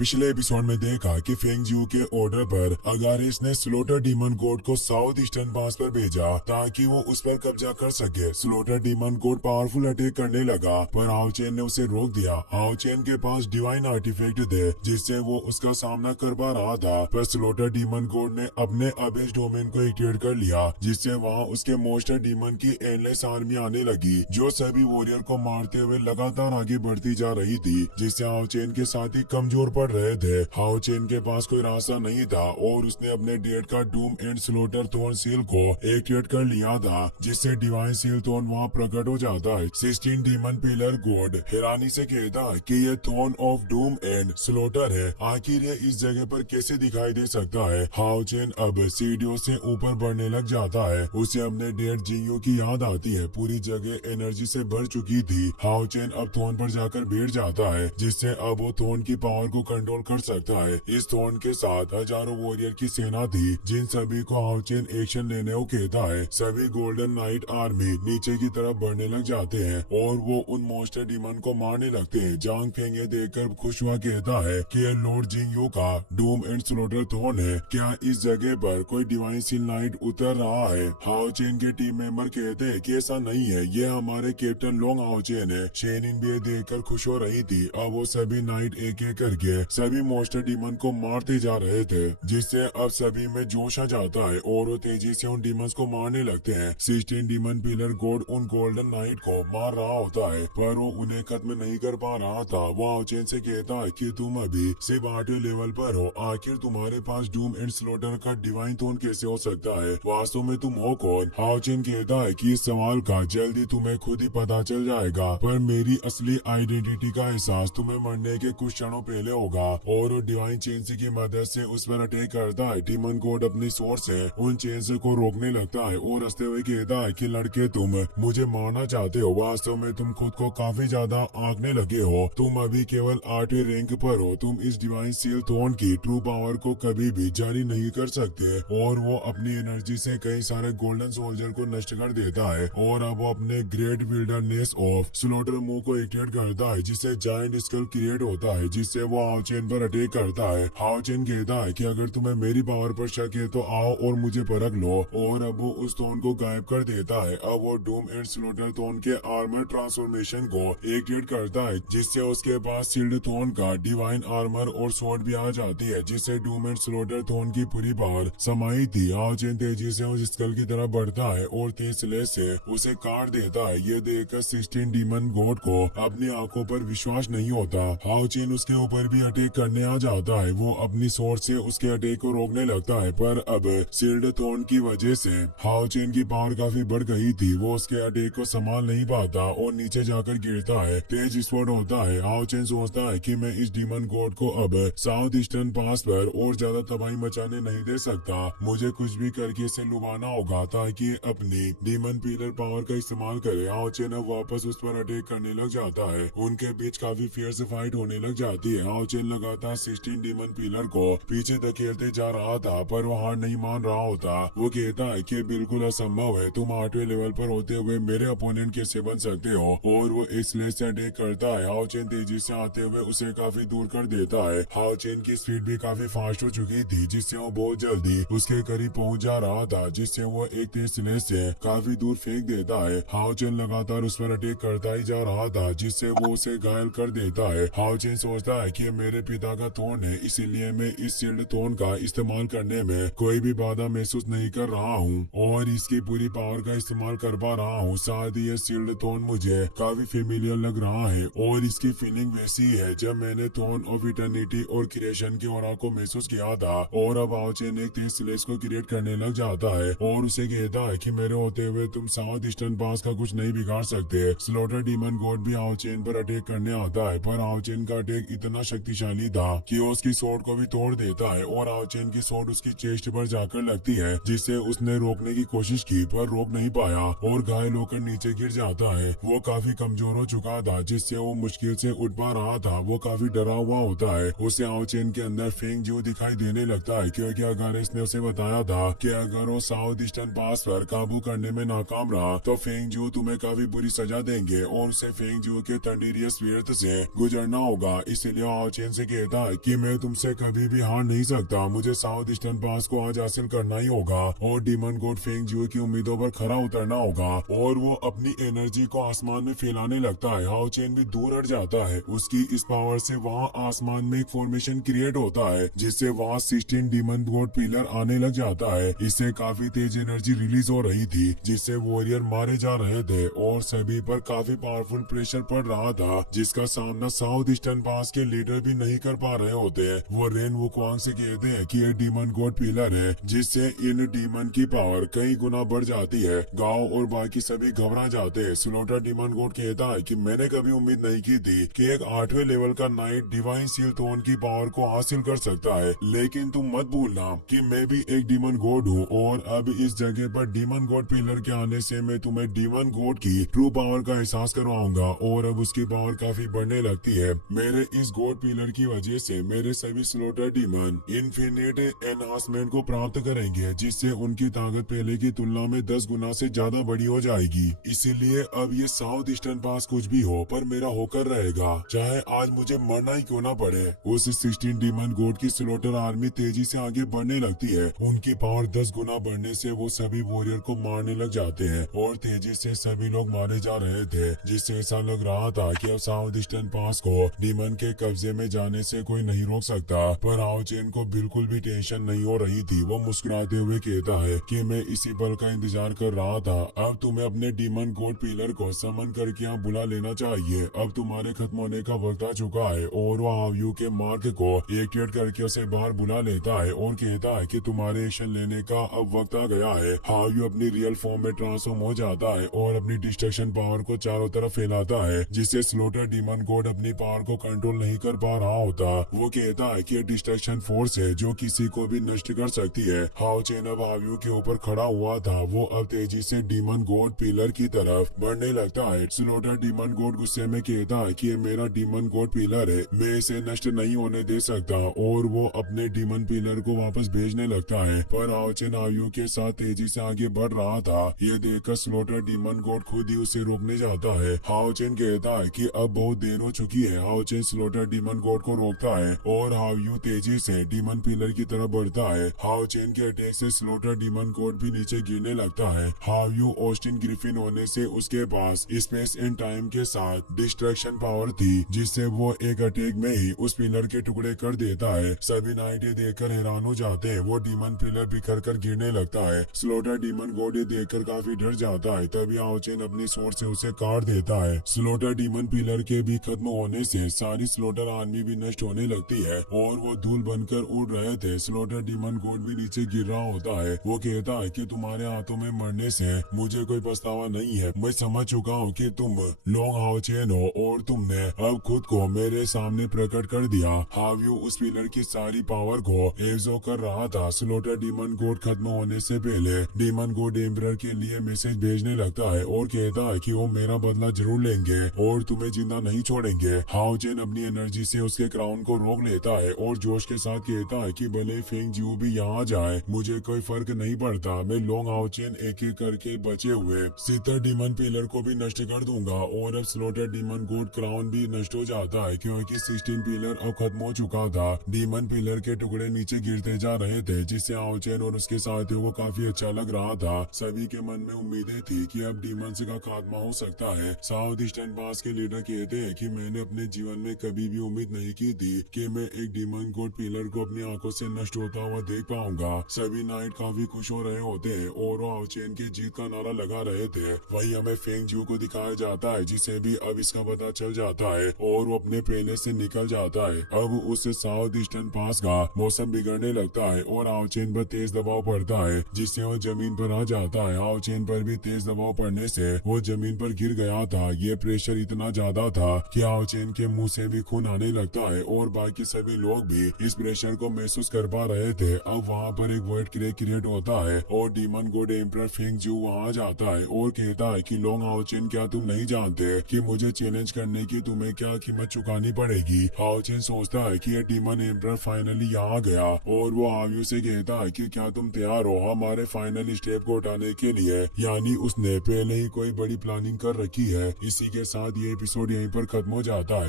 पिछले एपिसोड में देखा कि फेंग जियो के ऑर्डर पर अगारिस ने स्लोटर डीमन गोड को साउथ ईस्टर्न पास पर भेजा ताकि वो उस पर कब्जा कर सके। स्लोटर डीमन गोड पावरफुल अटैक करने लगा पर हाओचेन ने उसे रोक दिया। हाओचेन के पास डिवाइन आर्टिफैक्ट थे जिससे वो उसका सामना कर पा रहा था, पर स्लोटर डीमन गोड ने अपने अबेस डोमेन को एक्टिवेट कर लिया जिससे वहाँ उसके मोस्टर डीमन की एंडलेस आर्मी आने लगी जो सभी वॉरियर को मारते हुए लगातार आगे बढ़ती जा रही थी, जिससे हाओचेन के साथी कमजोर पड़ रहे थे। हाओचेन के पास कोई रास्ता नहीं था और उसने अपने डेड का Doom and slaughter Thorne seal को एक्टिवेट कर लिया था जिससे डिवाइन सील थोर्न वहाँ प्रकट हो जाता है। 16 डीमन पिलर गॉड हैरानी से कहता है कि ये Thorne of doom and slaughter है, आखिर ये इस जगह पर कैसे दिखाई दे सकता है। हाओचेन अब सीढ़ियों से ऊपर बढ़ने लग जाता है, उसे अपने डेड जिंगू की याद आती है। पूरी जगह एनर्जी से भर चुकी थी। हाओचेन अब थोर्न पर जाकर बैठ जाता है जिससे अब वो थोर्न की पावर को कंट्रोल कर सकता है। इस थोर्न के साथ हजारों वॉरियर की सेना थी जिन सभी को हाओचेन एक्शन लेने को कहता है। सभी गोल्डन नाइट आर्मी नीचे की तरफ बढ़ने लग जाते हैं और वो उन मोस्टर डीमन को मारने लगते हैं। जांग फेंग ये देखकर खुश हुआ कहता है कि यह लॉर्ड जिंगयू का डूम एंड स्लोटर थोर्न है, क्या इस जगह पर कोई डिवाइन सील नाइट उतर रहा है। हाओचेन के टीम मेंबर कहते हैं कि ऐसा नहीं है, ये हमारे कैप्टन लोंग हाओचेन है। शेनिन भी देखकर खुश हो रही थी। अब वो सभी नाइट एक एक करके सभी मोस्टर डीमन को मारते जा रहे थे जिससे अब सभी में जोश आ जाता है और वो तेजी से उन डीमंस को मारने लगते हैं। 16 डीमन पिलर गॉड उन गोल्डन नाइट को मार रहा होता है पर वो उन्हें खत्म नहीं कर पा रहा था। वो हाओचेन से कहता है कि तुम अभी सिर्फ 8वें लेवल पर हो, आखिर तुम्हारे पास डूम एंड स्लोटर का डिवाइन थोर्न कैसे हो सकता है, वास्तव में तुम हो कौन। हाओचेन कहता है कि इस सवाल का जल्दी तुम्हें खुद ही पता चल जाएगा, पर मेरी असली आइडेंटिटी का एहसास तुम्हें मरने के कुछ क्षणों पहले होगा। और वो डिवाइन चेंस की मदद से उस पर अटैक करता है। डीमन गॉड अपनी सोर्ड से उन चेंस को रोकने लगता है और हंसते हुए कहता है कि लड़के तुम मुझे मारना चाहते हो, वास्तव में तुम खुद को काफी ज्यादा आंकने लगे हो। तुम अभी केवल 8वें रैंक पर हो, तुम इस डिवाइन सील थोर्न की ट्रू पावर को कभी भी जारी नहीं कर सकते। और वो अपनी एनर्जी से कई सारे गोल्डन सोल्जर को नष्ट कर देता है और अब वो अपने great wilderness of slaughter move को एक्टिवेट करता है जिससे जायंट स्कल क्रिएट होता है जिससे वो हाओचेन पर अटैक करता है। हाओचेन कहता है कि अगर तुम्हें मेरी पावर पर शक है तो आओ और मुझे परख लो, और अब वो उस थोर्न को गायब कर देता है। अब वो डूम एंड स्लोटर थोर्न के आर्मर ट्रांसफॉर्मेशन को एक्टिवेट करता है जिससे उसके पास सील्ड थोर्न का डिवाइन आर्मर और स्वॉर्ड भी आ जाती है जिससे डूम एंड स्लोटर थोर्न की पूरी पावर समाई थी। हाओचेन तेजी से उस स्कल की तरफ बढ़ता है और तेज स्लेज से उसे काट देता है। ये देखकर 16 डीमन गॉड को अपनी आंखों पर विश्वास नहीं होता। हाओचेन उसके ऊपर भी अटैक करने आ जाता है। वो अपनी सोर्ड से उसके अटैक को रोकने लगता है पर अब सील्ड थोर्न की वजह से हाओचेन की पावर काफी बढ़ गई थी। वो उसके अटैक को संभाल नहीं पाता और नीचे जाकर गिरता है। तेज स्पॉट होता है। हाओचेन सोचता है कि मैं इस डीमन गॉड को अब साउथ ईस्टर्न पास पर और ज्यादा तबाही मचाने नहीं दे सकता, मुझे कुछ भी करके इसे लुभाना होगा ताकि अपनी डीमन पिलर पावर का इस्तेमाल करे। हाओचेन अब वापस उस पर अटैक करने लग जाता है। उनके बीच काफी फियर्स फाइट होने लग जाती है। हाओचेन लगातार 16 डीमन पिलर को पीछे धकेलते जा रहा था पर वो हार नहीं मान रहा होता। वो कहता है कि बिल्कुल असंभव है, तुम 8वें लेवल पर होते हुए मेरे अपोनेंट कैसे बन सकते हो, और वो इस स्लेज से अटैक करता है। हाओचेन तेजी से आते हुए उसे काफी दूर कर देता है। हाओचेन की स्पीड भी काफी फास्ट हो चुकी थी जिससे वो बहुत जल्दी उसके करीब पहुंच जा रहा था जिससे वो एक तेज स्लेज से काफी दूर फेंक देता है। हाओचेन लगातार उस पर अटैक करता ही जा रहा था जिससे वो उसे घायल कर देता है। हाओचेन सोचता है कि मेरे पिता का थोर्न है, इसीलिए मैं इस शील्ड थोर्न का इस्तेमाल करने में कोई भी बाधा महसूस नहीं कर रहा हूँ और इसकी पूरी पावर का इस्तेमाल कर पा रहा हूँ। साथ ही ये शील्ड थोर्न मुझे काफी फेमिलियर लग रहा है और इसकी फीलिंग वैसी है जब मैंने थोर्न ऑफ इटर्निटी और क्रिएशन के ऑरा को महसूस किया था। और अब हाओचेन एक तेज स्लेज को क्रिएट करने लग जाता है और उसे कहता है कि मेरे होते हुए तुम साउथ ईस्टर्न पास का कुछ नहीं बिगाड़ सकते। स्लोटर डीमन गॉड भी हाओचेन पर अटैक करने आता है पर हाओचेन का अटैक इतना शक्तिशाली था कि वो उसकी सोर्ड को भी तोड़ देता है और हाओचेन की सोर्ड उसकी चेस्ट पर जाकर लगती है जिसे उसने रोकने की कोशिश की पर रोक नहीं पाया और घायल होकर नीचे गिर जाता है। वो काफी कमजोर हो चुका था जिससे वो मुश्किल से उठ पा रहा था। वो काफी डरा हुआ होता है। उसे हाओचेन के अंदर फेंग जियो दिखाई देने लगता है क्योंकि अगारिस ने उसे बताया था कि अगर वो साउथ ईस्टर्न पास पर काबू करने में नाकाम रहा तो फेंग जियो तुम्हें काफी बुरी सजा देंगे और उसे फेंग जियो के थंडीरियस व्यर्थ से गुजरना होगा। इसलिए हाओचेन चेन से कहता है कि मैं तुमसे कभी भी हार नहीं सकता, मुझे साउथ ईस्टर्न पास को आज हासिल करना ही होगा और डीमन गॉड फेंग जियो की उम्मीदों पर खरा उतरना होगा। और वो अपनी एनर्जी को आसमान में फैलाने लगता है। हाओ चेन भी दूर हट जाता है। उसकी इस पावर से वहाँ आसमान में एक फॉर्मेशन क्रिएट होता है जिससे वहाँ 16 डीमन गॉड पिलर आने लग जाता है। इससे काफी तेज एनर्जी रिलीज हो रही थी जिससे वॉरियर मारे जा रहे थे और सभी पर काफी पावरफुल प्रेशर पड़ रहा था जिसका सामना साउथ ईस्टर्न पास के लीडर भी नहीं कर पा रहे होते हैं। वो रेन वुक्वांग से कहते हैं कि ये डीमन गॉड पिलर है जिससे इन डीमन की पावर कई गुना बढ़ जाती है। गांव और बाकी सभी घबरा जाते हैं। स्लोटर डीमन गॉड कहता है कि मैंने कभी उम्मीद नहीं की थी कि एक 8वें लेवल का नाइट डिवाइन सील थ्रोन की पावर को हासिल कर सकता है, लेकिन तुम मत भूलना कि मैं भी एक डीमन गॉड हूँ और अब इस जगह पर डीमन गॉड पिलर के आने से मैं तुम्हें डीमन गॉड की ट्रू पावर का एहसास करवाऊंगा और अब उसकी पावर काफी बढ़ने लगती है। मेरे इस गॉड पिलर की वजह से मेरे सभी स्लोटर डीमन इन्फिनिट एनहांसमेंट को प्राप्त करेंगे जिससे उनकी ताकत पहले की तुलना में 10 गुना से ज्यादा बड़ी हो जाएगी। इसीलिए अब ये साउथ ईस्टर्न पास कुछ भी हो पर मेरा होकर रहेगा, चाहे आज मुझे मरना ही क्यों ना पड़े। उस 16 डीमन गॉड की स्लोटर आर्मी तेजी से आगे बढ़ने लगती है। उनकी पावर 10 गुना बढ़ने से वो सभी वॉरियर को मारने लग जाते हैं और तेजी से सभी लोग मारे जा रहे थे जिससे ऐसा लग रहा था कि अब साउथ ईस्टर्न पास को डीमन के कब्जे में जाने से कोई नहीं रोक सकता। पर हाओ चेन को बिल्कुल भी टेंशन नहीं हो रही थी। वो मुस्कुराते हुए कहता है कि मैं इसी पल का इंतजार कर रहा था। अब तुम्हें अपने डीमन गॉड पिलर को समन करके यहाँ बुला लेना चाहिए। अब तुम्हारे खत्म होने का वक्त आ चुका है। और वो हाव्यू के मार्ग को एक्टिवेट करके उसे बाहर बुला लेता है और कहता है कि तुम्हारे एक्शन लेने का अब वक्त आ गया है। हाव्यू अपनी रियल फॉर्म में ट्रांसफॉर्म हो जाता है और अपनी डिस्ट्रक्शन पावर को चारों तरफ फैलाता है जिससे स्लोटर डीमन गॉड अपनी पावर को कंट्रोल नहीं कर पा रहा होता। वो कहता है कि डिस्ट्रक्शन फोर्स है जो किसी को भी नष्ट कर सकती है। हाओ चेन अब हाव्यू के ऊपर खड़ा हुआ था। वो अब तेजी से डीमन गॉड पिलर की तरफ बढ़ने लगता है। स्लोटर डीमन गॉड गुस्से में कहता है कि ये मेरा डीमन गॉड पिलर है, मैं इसे नष्ट नहीं होने दे सकता और वो अपने डीमन पिलर को वापस भेजने लगता है। पर हाओ चेन हाव्यू के साथ तेजी से आगे बढ़ रहा था। ये देखकर स्लोटर डीमन गॉड खुद ही उसे रोकने जाता है। हाओ चेन कहता है कि अब बहुत देर हो चुकी है। हाओ चेन स्लोटर डीमन गॉड को रोकता है और हाव्यू तेजी से डीमन पिलर की तरफ बढ़ता है। हाओ चेन के अटैक से स्लोटर डीमन गॉड भी नीचे गिरने लगता है। हाव्यू ऑस्टिन ग्रिफिन होने से उसके पास स्पेस एंड टाइम के साथ डिस्ट्रक्शन पावर थी जिससे वो एक अटैक में ही उस पिलर के टुकड़े कर देता है। सभी नाइट ये देखकर हैरान हो जाते हैं। वो डीमन पिलर बिखर कर गिरने लगता है। स्लोटर डीमन गॉड ये देखकर काफी डर जाता है। तभी हाओ चेन अपनी स्वॉर्ड से उसे काट देता है। स्लोटर डीमन पिलर के भी खत्म होने से सारी स्लोटर आर्मी भी नष्ट होने लगती है और वो धूल बनकर उड़ रहे थे। स्लोटर डीमन गॉड भी नीचे गिर रहा होता है। वो कहता है कि तुम्हारे हाथों में मरने से मुझे कोई पछतावा नहीं है। मैं समझ चुका हूँ कि तुम लॉन्ग हाओ चेन हो और तुमने अब खुद को मेरे सामने प्रकट कर दिया। हाव्यू उस पिलर की सारी पावर को एब्जॉर्ब कर रहा था। स्लोटर डीमन गॉड खत्म होने से पहले डीमन गॉड एम्परर के लिए मैसेज भेजने लगता है और कहता है कि वो मेरा बदला जरूर लेंगे और तुम्हें जिंदा नहीं छोड़ेंगे। हाओ चेन अपनी एनर्जी से उसके क्राउन को रोक लेता है और जोश के साथ कहता है कि भले फेंग जियो भी यहाँ जाए मुझे कोई फर्क नहीं पड़ता। मैं लॉन्ग हाओ चेन एक एक करके बचे हुए 70 डीमन पिलर को भी नष्ट कर दूंगा। और अब स्लोटर डीमन गॉड क्राउन भी नष्ट हो जाता है क्योंकि 16 पिलर अब खत्म हो चुका था। डीमन पिलर के टुकड़े नीचे गिरते जा रहे थे जिससे हाओ चेन और उसके साथियों को काफी अच्छा लग रहा था। सभी के मन में उम्मीदें थी कि अब डीमंस का खात्मा हो सकता है। साउथ ईस्टर्न पास के लीडर कहते हैं कि मैंने अपने जीवन में कभी भी उम्मीद नहीं की थी कि मैं एक डीमन गॉड पिलर को अपनी आंखों से नष्ट होता हुआ देख पाऊंगा। सभी नाइट काफी खुश हो रहे होते हैं और वो हाओ चेन की जीत का नारा लगा रहे थे। वहीं हमें फेंग जियो को दिखाया जाता है जिसे भी अब इसका पता चल जाता है और वो अपने पहले से निकल जाता है। अब उस साउथ ईस्टर्न पास का मौसम बिगड़ने लगता है और हाओ चेन पर तेज दबाव पड़ता है जिससे वो जमीन पर आ जाता है। हाओ चेन पर भी तेज दबाव पड़ने से वो जमीन पर गिर गया था। ये प्रेशर इतना ज्यादा था कि हाओ चेन के मुंह से भी खून आने लगता है और बाकी सभी लोग भी इस प्रेशर को महसूस कर पा रहे थे। अब वहाँ पर एक वर्ड क्रिएट होता है और डीमन गॉड एम्परर फेंग जियो वहाँ आ जाता है और कहता है कि लॉन्ग हाओ चेन क्या तुम नहीं जानते कि मुझे चैलेंज करने की तुम्हें क्या कीमत चुकानी पड़ेगी। हाओ चेन सोचता है कि ये डीमन एम्परर फाइनली यहाँ आ गया और वो हाव्यू से कहता है कि क्या तुम तैयार हो हमारे फाइनल स्टेप को उठाने के लिए। यानी उसने पहले ही कोई बड़ी प्लानिंग कर रखी है। इसी के साथ ये एपिसोड यहीं पर खत्म हो जाता है।